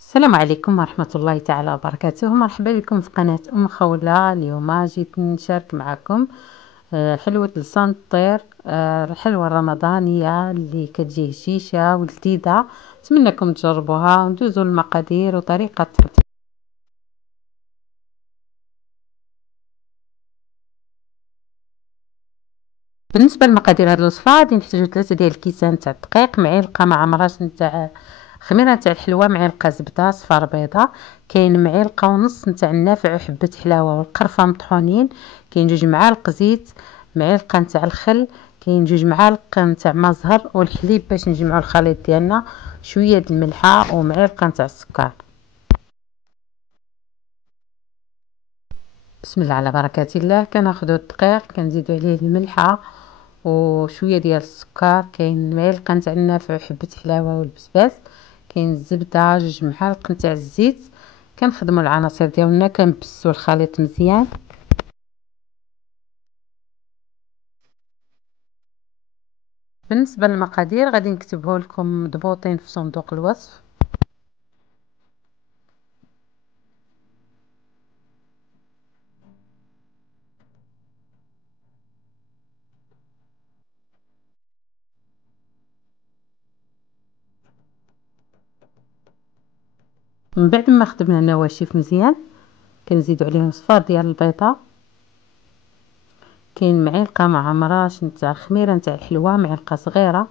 السلام عليكم ورحمة الله تعالى وبركاته. مرحبا بكم في قناة خولة. اليوم جيت نشارك معكم حلوة لسان الطير، الحلوة الرمضانية اللي كتجي هشيشة ولذيذة. نتمنىكم تجربوها وندوزوا المقادير وطريقة التحضير. بالنسبة لمقادير هذه الوصفة غادي نحتاجو 3 ديال الكيسان تاع الدقيق، معلقة مع مراس نتاع خميره نتاع الحلوى، معلقه زبده، صفار بيضه، كاين معلقه ونص نتاع النافع وحبه حلاوه والقرفه مطحونين، كاين 2 معالق زيت، معلقه نتاع الخل، كاين 2 معالق نتاع ما زهر والحليب باش نجمعوا الخليط ديالنا، شويه د الملحه ومعلقه نتاع السكر. بسم الله على بركه الله. كناخذوا الدقيق كنزيدوا عليه الملحه وشويه ديال السكر، كاين معلقه نتاع النافع وحبه حلاوه والبسباس، كاين الزبده، 2 معالق نتاع الزيت. كنخدموا العناصر ديالنا كنبسوا الخليط مزيان. بالنسبه للمقادير غادي نكتبه لكم مضبوطين في صندوق الوصف. من بعد ما خدمنا النواشف مزيان كنزيدوا عليهم صفار ديال البيضه، كاين معلقه مع مراش نتاع خميره نتاع الحلوى، معلقه صغيره،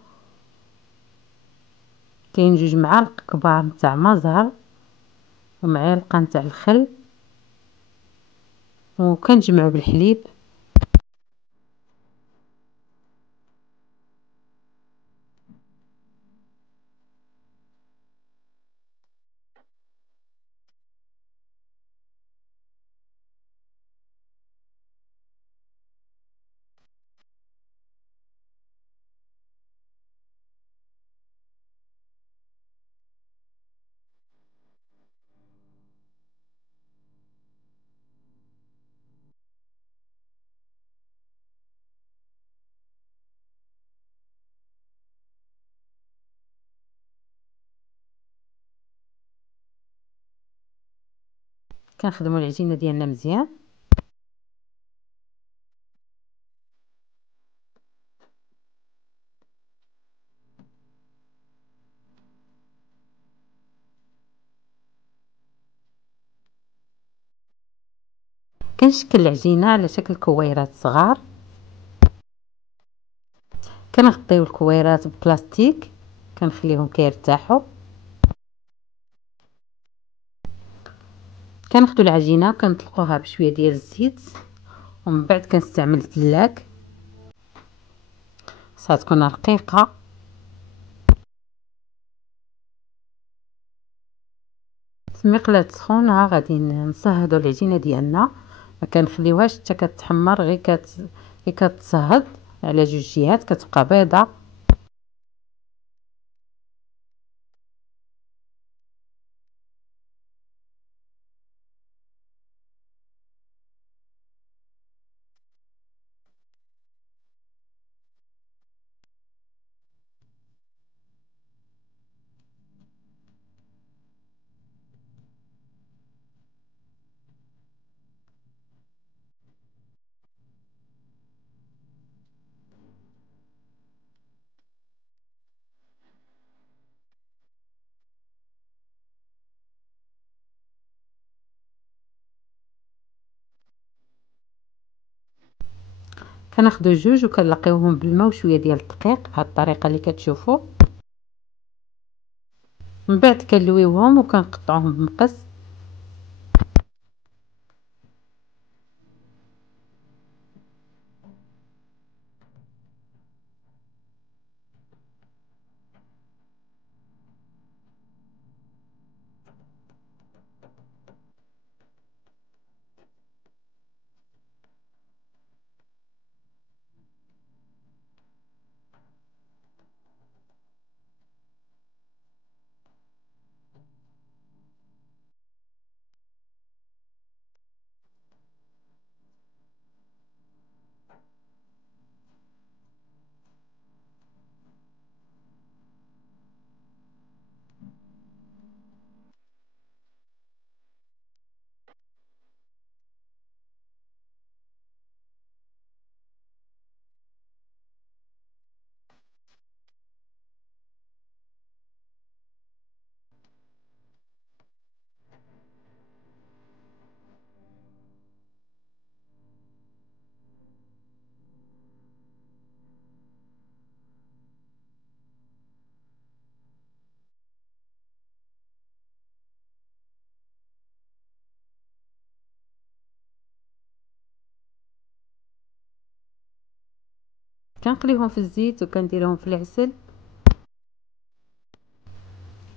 كاين 2 معالق كبار نتاع ما زهر ومعلقه نتاع الخل، وكنجمعوا بالحليب. كنخدموا العجينه ديالنا مزيان. كنشكل العجينه على شكل كويرات صغار، كنغطيو الكويرات ببلاستيك كنخليهم كيرتاحوا. كناخذوا العجينه وكنطلقوها بشويه ديال الزيت، ومن بعد كنستعمل الدلاك خاصها تكون رقيقه. في مقلاة سخونه غادي نصهدوا العجينه ديالنا، ما كنخليوهاش حتى كتحمر، غير كتصهد على 2 جهات كتبقى بيضه. كناخذوا 2 وكنلقيوهم بالماء وشويه ديال الدقيق بهذه الطريقه اللي كتشوفوا. من بعد كنلويوهم وكنقطعوهم بمقص. كنقليهم في الزيت وكنديرهم في العسل.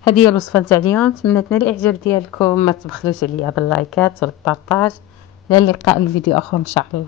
هذه هي الوصفه نتاع اليوم، نتمنى تنال الاعجاب ديالكم، ما تبخلوش عليا باللايكات والبارطاج. الى اللقاء الفيديو اخر ان شاء الله.